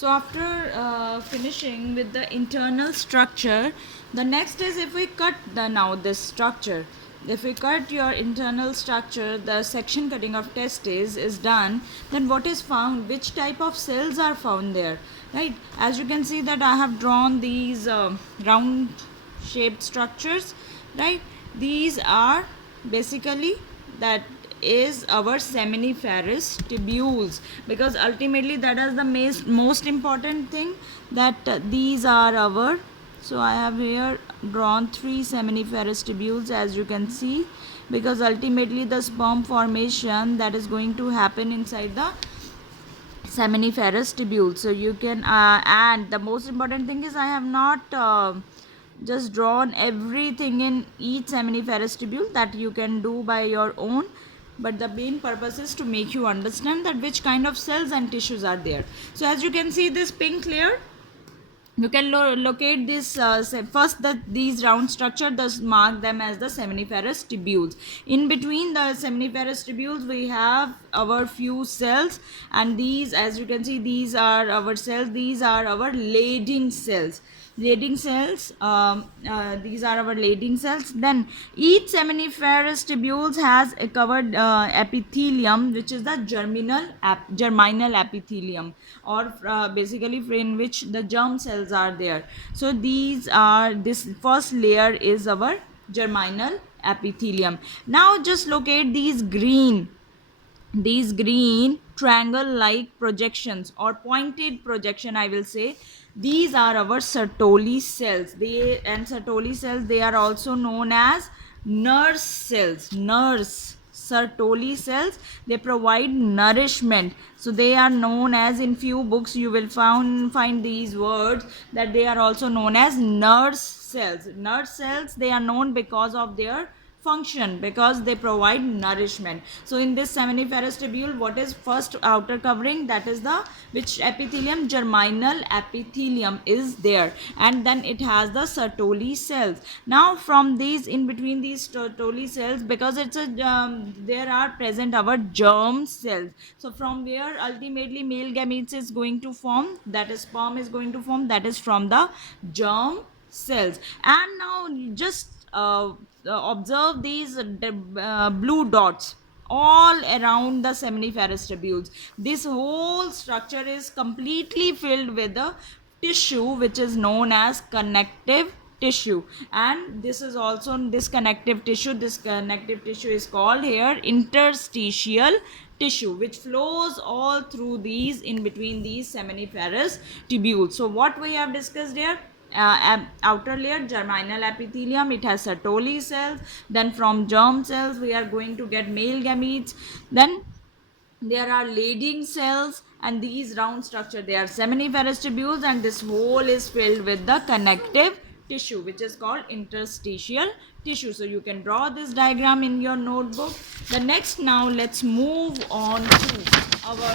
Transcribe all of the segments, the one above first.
So after finishing with the internal structure, the next is if we cut this structure. If we cut your internal structure, the section cutting of testes is done, then what is found? Which type of cells are found there, right? As you can see that I have drawn these round shaped structures, right? These are basically that is our seminiferous tubules, because ultimately that is the most important thing, that these are our. So I have here drawn 3 seminiferous tubules, as you can see, because ultimately the sperm formation that is going to happen inside the seminiferous tubule. So you can and the most important thing is I have not just drawn everything in each seminiferous tubule, that you can do by your own, but the main purpose is to make you understand that which kind of cells and tissues are there. So as you can see this pink layer, you can locate this first, that these round structure, thus mark them as the seminiferous tubules. In between the seminiferous tubules we have our few cells, and these, as you can see, these are our cells. These are our Leydig cells. These are our Leydig cells. Then each seminiferous tubules has a covered epithelium, which is the germinal epithelium, or basically in which the germ cells are there. So this first layer is our germinal epithelium. Now just locate these green triangle like projections, or pointed projection, I will say. These are our Sertoli cells. Sertoli cells, they are also known as nurse cells. Sertoli cells, they provide nourishment. So they are known as, in few books you will find these words, that they are also known as nurse cells. Nurse cells, they are known because of their function, because they provide nourishment. So in this seminiferous tubule, what is first outer covering? That is the which epithelium? Germinal epithelium is there, and then it has the Sertoli cells. Now from these, in between these Sertoli cells, because it's a there are present our germ cells. So from where ultimately male gametes is going to form, that is sperm is going to form, that is from the germ cells. And now just observe these blue dots all around the seminiferous tubules. This whole structure is completely filled with the tissue, which is known as connective tissue. And this is also this connective tissue is called here interstitial tissue, which flows all through these, in between these seminiferous tubules. So what we have discussed here, outer layer germinal epithelium, it has Sertoli cells. Then from germ cells we are going to get male gametes. Then there are Leydig cells, and these round structure, they are seminiferous tubules, and this whole is filled with the connective tissue, which is called interstitial tissue. So you can draw this diagram in your notebook. The next, now let's move on to our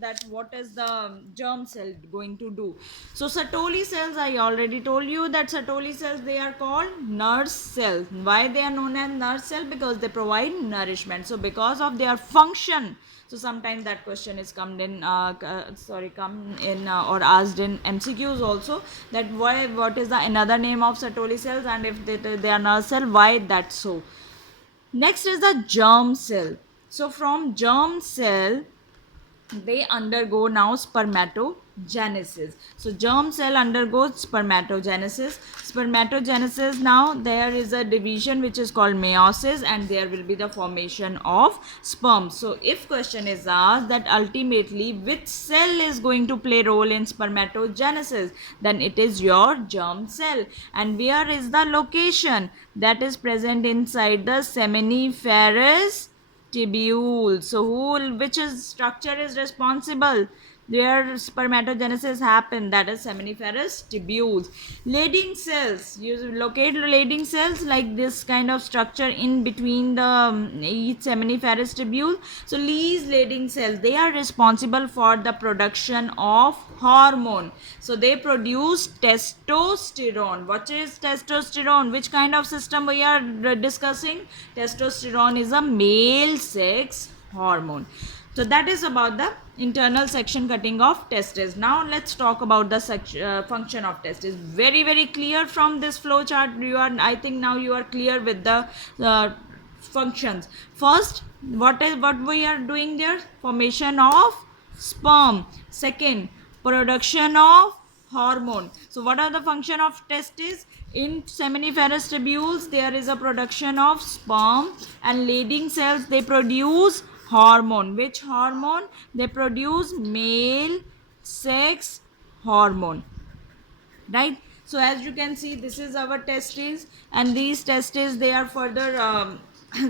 that what is the germ cell going to do. So Sertoli cells, I already told you that Sertoli cells, they are called nurse cells. Why they are known as nurse cell? Because they provide nourishment. So because of their function, so sometimes that question is come in or asked in MCQs also, that what is the another name of Sertoli cells, and if they are nurse cell, why that so. Next is the germ cell. So from germ cell, they undergo now spermatogenesis. So germ cell undergoes spermatogenesis. Now there is a division which is called meiosis, and there will be the formation of sperm. So if question is asked that ultimately which cell is going to play role in spermatogenesis, then it is your germ cell. And where is the location? That is present inside the seminiferous tubule. So which is structure is responsible where spermatogenesis happen? That is seminiferous tubules. Leydig cells, you locate Leydig cells like this kind of structure in between the each seminiferous tubule. So these Leydig cells, they are responsible for the production of hormone. So they produce testosterone. What is testosterone? Which kind of system we are discussing? Testosterone is a male sex hormone. So that is about the internal section cutting of testes. Now let's talk about the function of testes. Very very clear from this flow chart. I think now you are clear with the functions. First, what we are doing there? Formation of sperm. Second, production of hormone. So what are the function of testes? In seminiferous tubules there is a production of sperm, and Leydig cells, they produce hormone. Which hormone? They produce male sex hormone, right? So as you can see, this is our testes, and these testes, they are further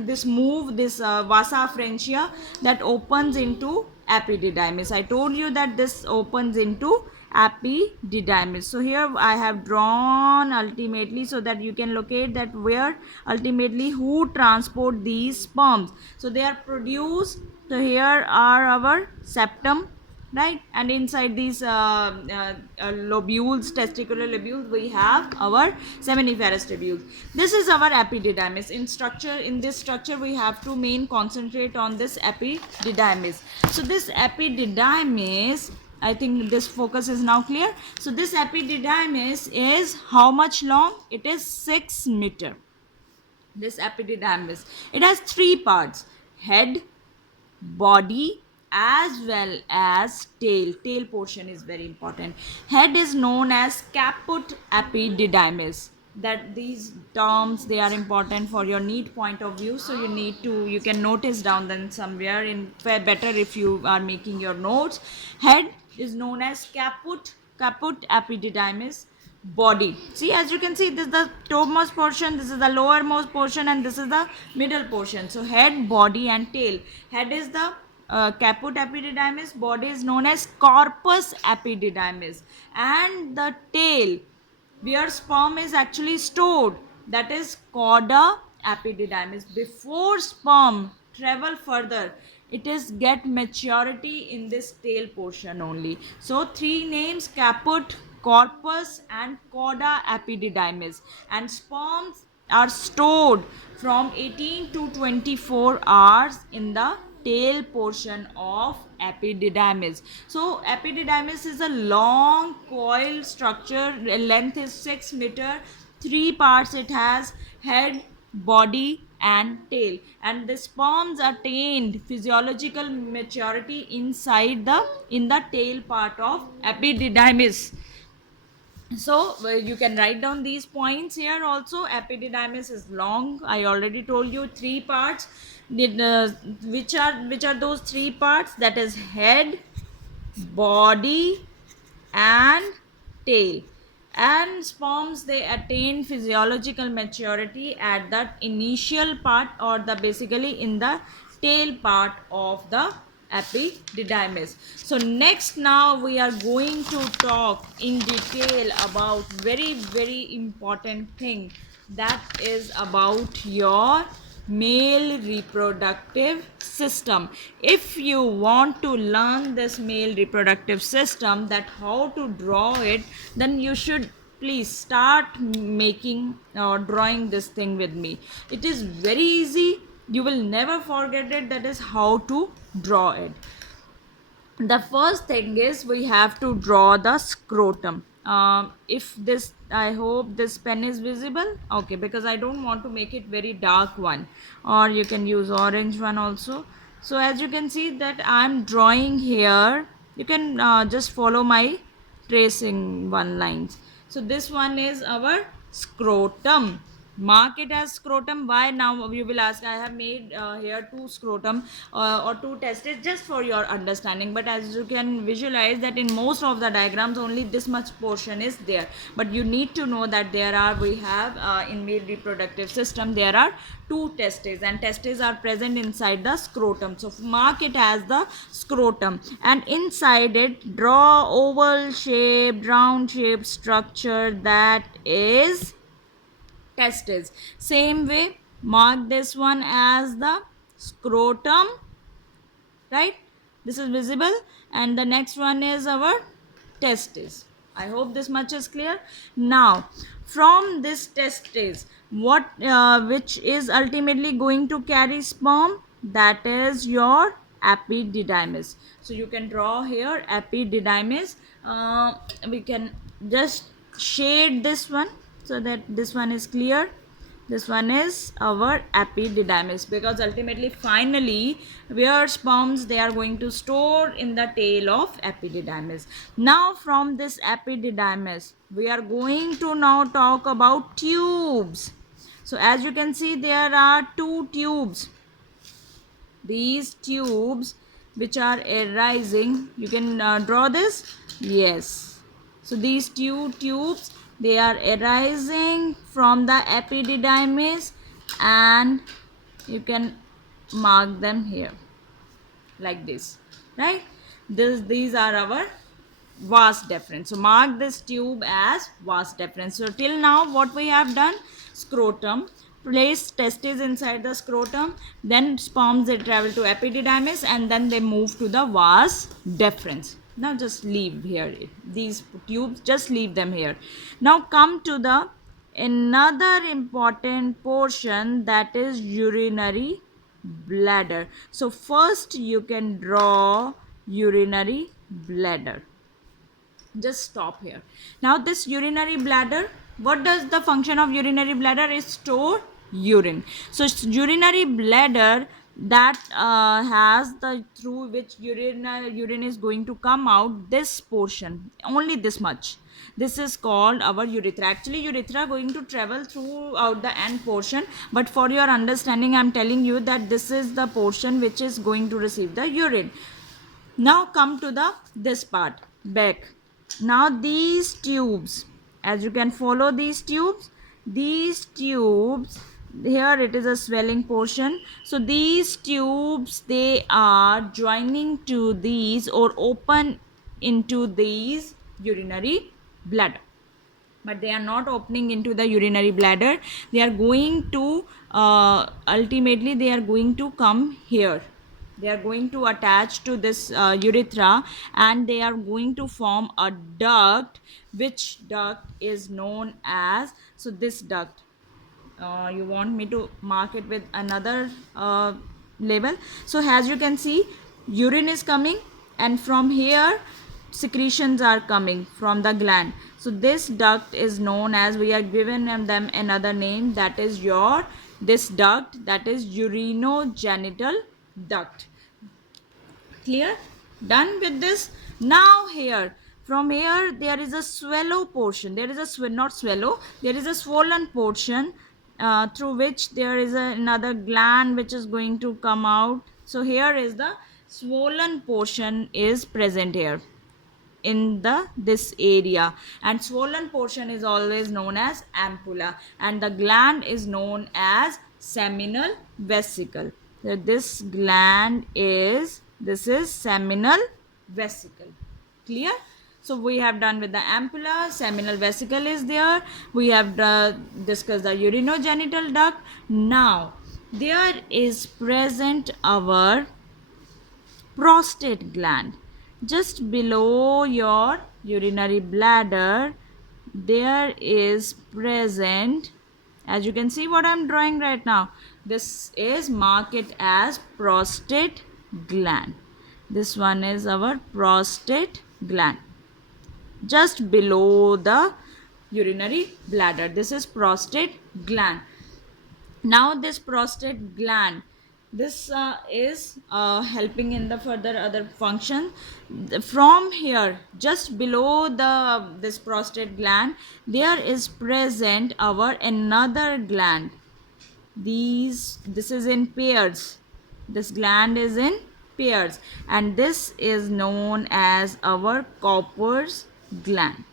this vasa afferentia that opens into epididymis. I told you that this opens into epididymis. So here I have drawn ultimately, so that you can locate that where ultimately who transport these sperms. So they are produced. So here are our septum, right? And inside these lobules, testicular lobules, we have our seminiferous tubules. This is our epididymis. In this structure we have to concentrate on this epididymis. So this epididymis, I think this focus is now clear. So this epididymis is how much long? It is 6 meter. This epididymis, it has 3 parts: head, body, as well as tail portion is very important. Head is known as caput epididymis. That these terms, they are important for your NEET point of view, so you can notice down then somewhere, in better if you are making your notes. Head is known as caput epididymis. Body, see, as you can see, this is the topmost portion, this is the lowermost portion, and this is the middle portion. So head, body, and tail. Head is the caput epididymis, body is known as corpus epididymis, and the tail, where sperm is actually stored, that is cauda epididymis. Before sperm travel further, it is get maturity in this tail portion only. So 3 names: caput, corpus, and cauda epididymis. And sperms are stored from 18 to 24 hours in the tail portion of epididymis. So epididymis is a long coil structure. Length is 6 meter. 3 parts it has: head, body, and tail. And the sperms attained physiological maturity in the tail part of epididymis. So you can write down these points here also. Epididymis is long. I already told you 3 parts. Which are those 3 parts? That is head, body, and tail. And sperms, they attain physiological maturity at that initial part, or the basically in the tail part of the epididymis. So next, now we are going to talk in detail about very very important thing, that is about your male reproductive system. If you want to learn this male reproductive system, that how to draw it, then you should please start making or drawing this thing with me. It is very easy, you will never forget it. That is how to draw it. The first thing is, we have to draw the scrotum. If this, I hope this pen is visible, okay, because I don't want to make it very dark one, or you can use orange one also. So as you can see that I'm drawing here, you can just follow my tracing one lines. So this one is our scrotum. Mark it as scrotum. Why? Now you will ask. I have made here 2 scrotum or 2 testes just for your understanding, but as you can visualize that in most of the diagrams only this much portion is there. But you need to know that we have in male reproductive system, there are 2 testes, and testes are present inside the scrotum. So mark it as the scrotum, and inside it draw oval shaped, round shaped structure, that is testes. Same way, mark this one as the scrotum, right? This is visible, and the next one is our testes. I hope this much is clear. Now from this testes, what which is ultimately going to carry sperm, that is your epididymis. So you can draw here epididymis. We can just shade this one so that this one is clear. This one is our epididymis, because ultimately finally where sperms they are going to store in the tail of epididymis. Now from this epididymis we are going to now talk about tubes. So as you can see, there are two tubes. These tubes which are arising, you can draw this. Yes, so these two tubes, they are arising from the epididymis, and you can mark them here like this, right? These are our vas deferens. So mark this tube as vas deferens. So till now what we have done: scrotum, place testes inside the scrotum, then sperms they travel to epididymis, and then they move to the vas deferens. Now just leave here these tubes, just leave them here. Now come to the another important portion, that is urinary bladder. So first you can draw urinary bladder. Just stop here. Now this urinary bladder, what does the function of urinary bladder? Is store urine. So urinary bladder that has the through which urine is going to come out, this portion, only this much, this is called our urethra. Actually urethra going to travel throughout the end portion, but for your understanding I am telling you that this is the portion which is going to receive the urine. Now come to the this part, back. Now these tubes, as you can follow these tubes, here it is a swelling portion. So these tubes, they are joining to these or open into these urinary bladder, but they are not opening into the urinary bladder. They are going to ultimately they are going to come here. They are going to attach to this urethra, and they are going to form a duct, which duct is known as, so this duct, you want me to mark it with another label. So as you can see, urine is coming, and from here secretions are coming from the gland. So this duct is known as, we are given them another name, that is your this duct, that is urinogenital duct. Clear? Done with this. Now here, from here there is a swallow portion. There is a not swallow, there is a swollen portion through which there is another gland which is going to come out. So here is the swollen portion is present here in this area, and swollen portion is always known as ampulla, and the gland is known as seminal vesicle. So this gland is, this is seminal vesicle. Clear? So we have done with the ampulla, seminal vesicle is there, we have discussed the urinogenital duct. Now there is present our prostate gland. Just below your urinary bladder there is present, as you can see what I am drawing right now, this is, mark it as prostate gland. This one is our prostate gland, just below the urinary bladder. This is prostate gland. Now this prostate gland, this is helping in the further other function. From here, just below this prostate gland, there is present our another gland. This is in pairs, this gland is in pairs, and this is known as our Cowper's gland.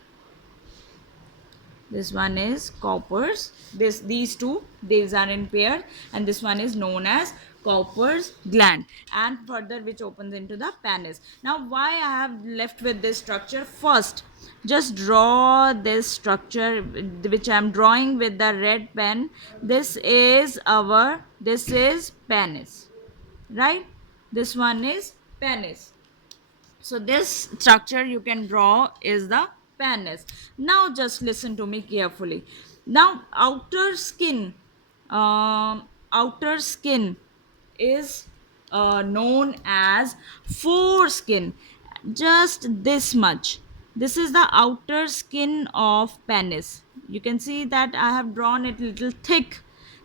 This one is Cowper's, these two, these are in pair, and this one is known as Cowper's gland, and further which opens into the penis. Now why I have left with this structure? First, just draw this structure which I am drawing with the red pen. This is penis, right? This one is penis. So this structure you can draw is the penis. Now just listen to me carefully. Now outer skin is known as foreskin. Just this much. This is the outer skin of penis. You can see that I have drawn it little thick.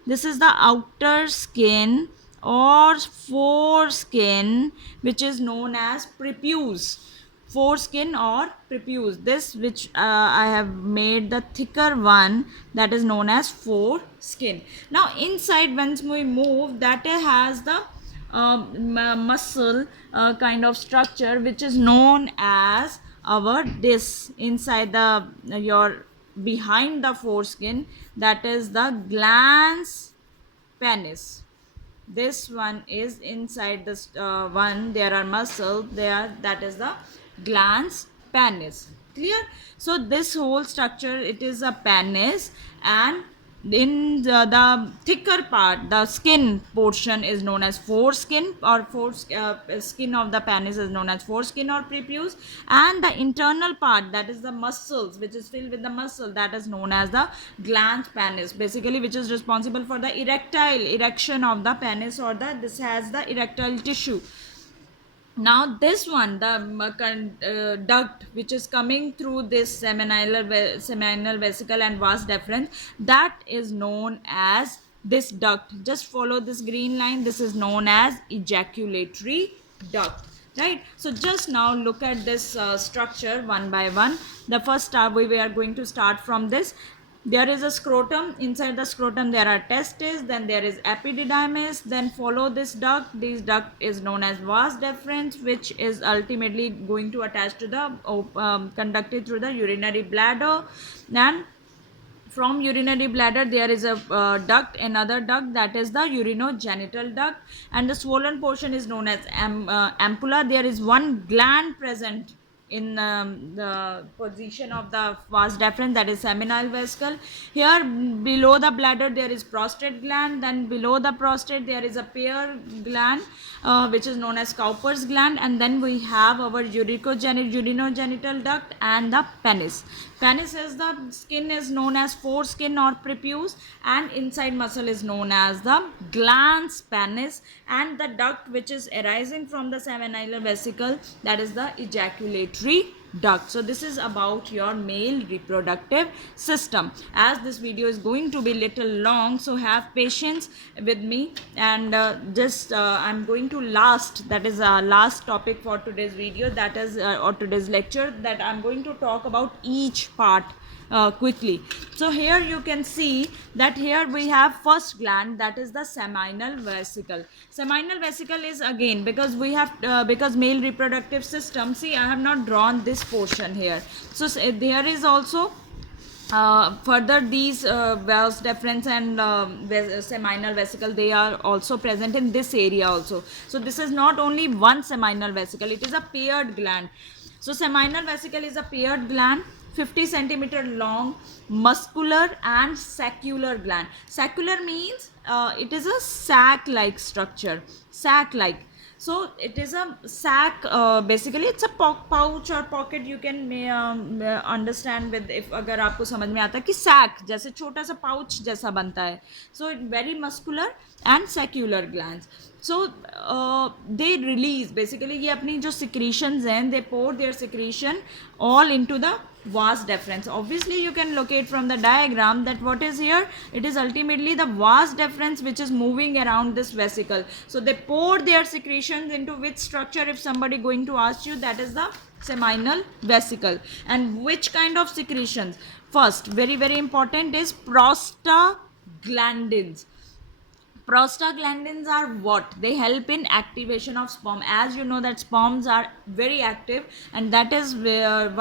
This is the outer skin or foreskin, which is known as prepuce. Foreskin or prepuce. This which I have made the thicker one, that is known as foreskin. Now inside, once we move, that has the muscle kind of structure, which is known as our this inside the your behind the foreskin, that is the glans penis. This one is inside this one, there are muscles there, that is the glans penis. Clear? So this whole structure, it is a penis, and in the thicker part, the skin portion is known as foreskin, or skin of the penis is known as foreskin or prepuce, and the internal part, that is the muscles which is filled with the muscle, that is known as the glans penis, basically, which is responsible for the erection of the penis, or the this has the erectile tissue. Now this one, the duct which is coming through this seminal vesicle and vas deferens, that is known as this duct. Just follow this green line. This is known as ejaculatory duct, right? So just now look at this structure one by one. The first start, we are going to start from this. There is a scrotum. Inside the scrotum there are testes, then there is epididymis, then follow this duct. This duct is known as vas deferens, which is ultimately going to attach to the conducted through the urinary bladder. And from urinary bladder there is a duct, another duct, that is the urinogenital duct, and the swollen portion is known as ampulla. There is one gland present in the position of the vas deferens, that is seminal vesicle. Here below the bladder there is prostate gland, then below the prostate there is a Peyer's gland, which is known as Cowper's gland, and then we have our urinogenital duct and the penis. Penis is the skin is known as foreskin or prepuce, and inside muscle is known as the glans penis, and the duct which is arising from the seminal vesicle, that is the ejaculatory duct. So this is about your male reproductive system. As this video is going to be little long, so have patience with me, and I'm going to that is last topic for today's video, that is or today's lecture, that I'm going to talk about each part quickly. So here you can see that here we have first gland, that is the seminal vesicle. Seminal vesicle is, again, because we have because male reproductive system, see I have not drawn this portion here. So there is also further these vas deferens and seminal vesicle, they are also present in this area also. So this is not only one seminal vesicle, it is a paired gland. So seminal vesicle is a paired gland, 50 centimeter long, muscular and saccular gland. Saccular means it is a sac like structure, sac like. So it is a sac, basically it's a pouch or pocket, you can understand with, if अगर आपको समझ में आता है कि sac जैसे छोटा सा pouch जैसा बनता है. So it very muscular and saccular glands. So they release, basically ये अपनी जो secretions हैं, they pour their secretion all into the vas deferens. Obviously you can locate from the diagram that what is here, it is ultimately the vas deferens which is moving around this vesicle. So they pour their secretions into which structure, if somebody going to ask you, that is the seminal vesicle. And which kind of secretions? First, very very important, is prostaglandins. Prostaglandins are what? They help in activation of sperm. As you know that sperms are very active, and that is done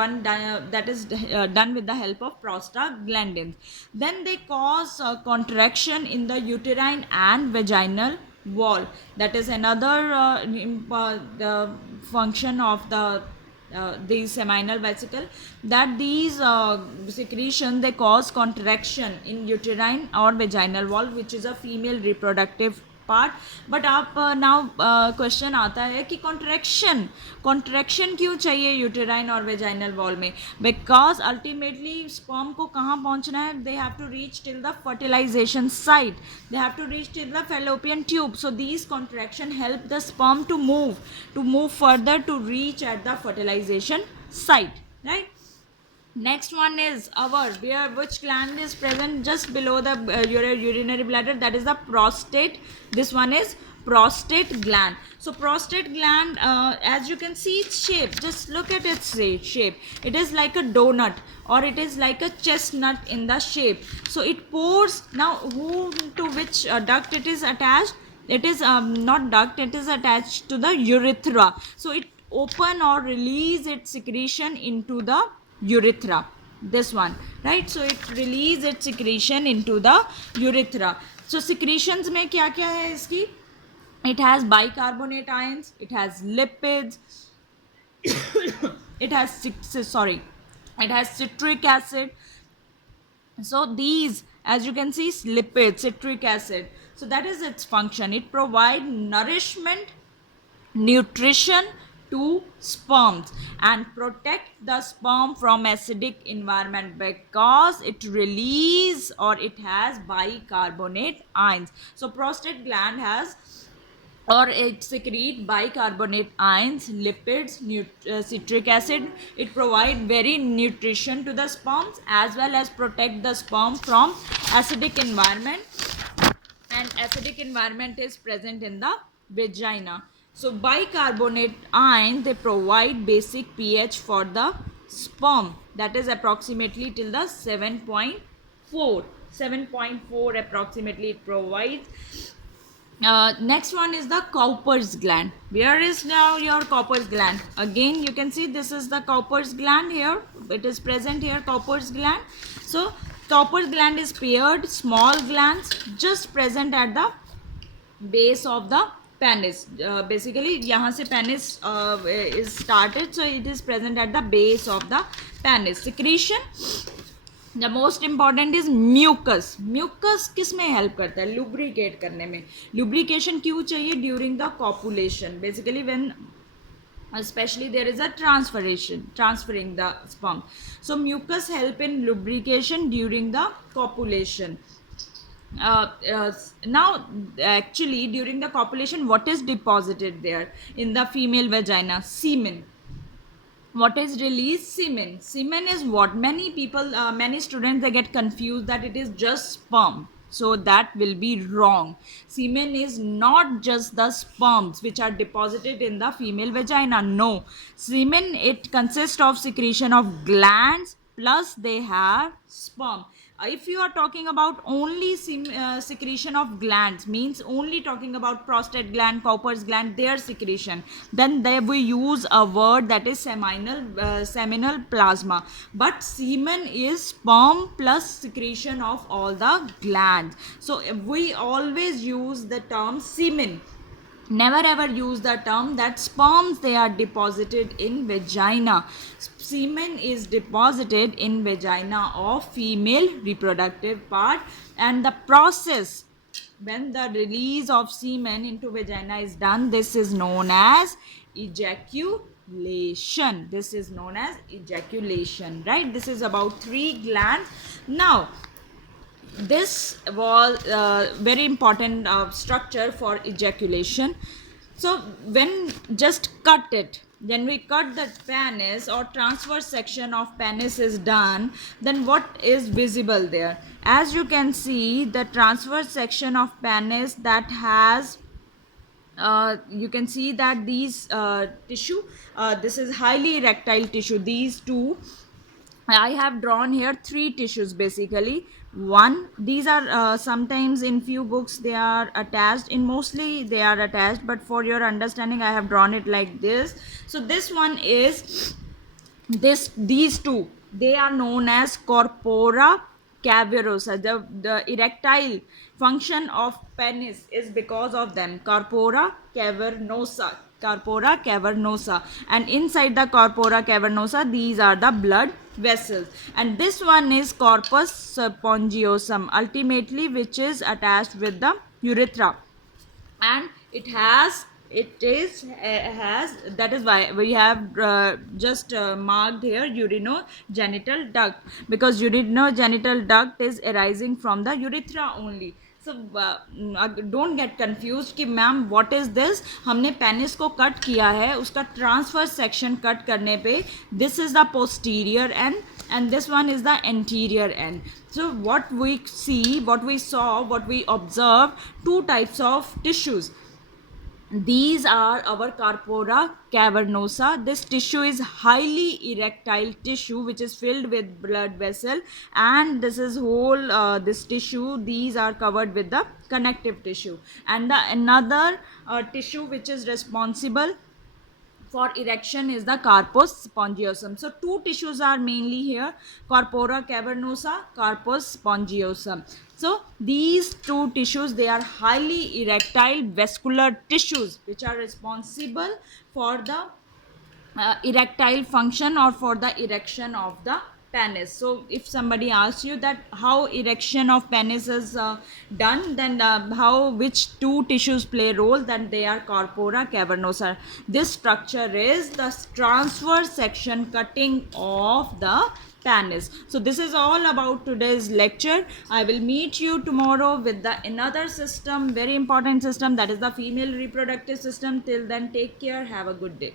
with the help of prostaglandins. Then they cause contraction in the uterine and vaginal wall. That is another the function of the seminal vesicle, that these secretion, they cause contraction in uterine or vaginal wall, which is a female reproductive part. But आप now question आता है कि contraction क्यों चाहिए uterine और vaginal wall में? Because ultimately sperm को कहाँ पहुँचना है? They have to reach till the fertilisation site, they have to reach till the fallopian tube. So these contraction help the sperm to move further to reach at the fertilization site, right? Next one is which gland is present just below the urinary bladder? That is the prostate. This one is prostate gland. So prostate gland, as you can see its shape, just look at its shape. It is like a donut, or it is like a chestnut in the shape. So it pores. Now to which duct it is attached? It is not duct, it is attached to the urethra. So it open or release its secretion into the urethra, this one, right? So it release its secretion into the urethra. So secretions में क्या क्या है इसकी? It has bicarbonate ions, it has lipids, it has citric acid. So these, as you can see, lipids, citric acid, so that is its function. It provide nourishment, nutrition to sperms and protect the sperm from acidic environment because it release or it has bicarbonate ions. So prostate gland has, or it secrete bicarbonate ions, lipids, citric acid. It provide very nutrition to the sperms as well as protect the sperm from acidic environment, and acidic environment is present in the vagina. So bicarbonate ion, they provide basic pH for the sperm, that is approximately till the 7.4 approximately it provides. Next one is the Cowper's gland. Where is now your Cowper's gland? Again you can see this is the Cowper's gland here. It is present here, Cowper's gland. So Cowper's gland is paired small glands just present at the base of the penis. Basically यहाँ से penis is started, so it is present at the base of the penis. Secretion, the most important is mucus. Mucus किस में help करता है? Lubricate करने में. Lubrication क्यों चाहिए? During the copulation. Basically when especially there is a transferring the sperm. So mucus help in lubrication during the copulation. Now actually during the copulation, what is deposited there in the female vagina? Semen. What is released? Semen. Semen is what? Many people, many students, they get confused that it is just sperm. So that will be wrong. Semen is not just the sperms which are deposited in the female vagina. No. Semen, it consists of secretion of glands plus they have sperm. If you are talking about only secretion of glands, means only talking about prostate gland, Cowper's gland, their secretion, then they we use a word that is seminal plasma. But semen is sperm plus secretion of all the glands. So we always use the term semen. Never ever use the term that sperms they are deposited in vagina. Semen is deposited in vagina of female reproductive part, and the process when the release of semen into vagina is done, this is known as ejaculation. This is known as ejaculation, right? This is about 3 glands. Now this was very important structure for ejaculation. So when just cut it, when we cut the penis or transverse section of penis is done, then what is visible there? As you can see, the transverse section of penis that has you can see that these tissue, this is highly erectile tissue. These two, I have drawn here 3 tissues basically. One, these are sometimes in few books they are attached, in mostly they are attached, but for your understanding I have drawn it like this. So this one is these two, they are known as corpora cavernosa. The erectile function of penis is because of them. Corpora cavernosa. And inside the corpora cavernosa, these are the blood vessels, and this one is corpus spongiosum ultimately, which is attached with the urethra. and it is has, that is why we have just marked here urinogenital duct, because urinogenital duct is arising from the urethra only. So don't get confused कि ma'am what is this, हमने penis को cut किया है, उसका transfer section cut करने पे this is the posterior end and this one is the anterior end. So what we see, what we saw, what we observed, two types of tissues. These are our corpora cavernosa. This tissue is highly erectile tissue which is filled with blood vessel, and this is whole this tissue, these are covered with the connective tissue. And the another tissue which is responsible for erection is the corpus spongiosum. So two tissues are mainly here, corpora cavernosa, corpus spongiosum. So these two tissues, they are highly erectile vascular tissues which are responsible for the erectile function or for the erection of the penis. So if somebody asks you that how erection of penis is done, then how, which two tissues play role, then they are corpora cavernosa. This structure is the transverse section cutting of the penis. So this is all about today's lecture. I will meet you tomorrow with the another system, very important system, that is the female reproductive system. Till then, take care, have a good day.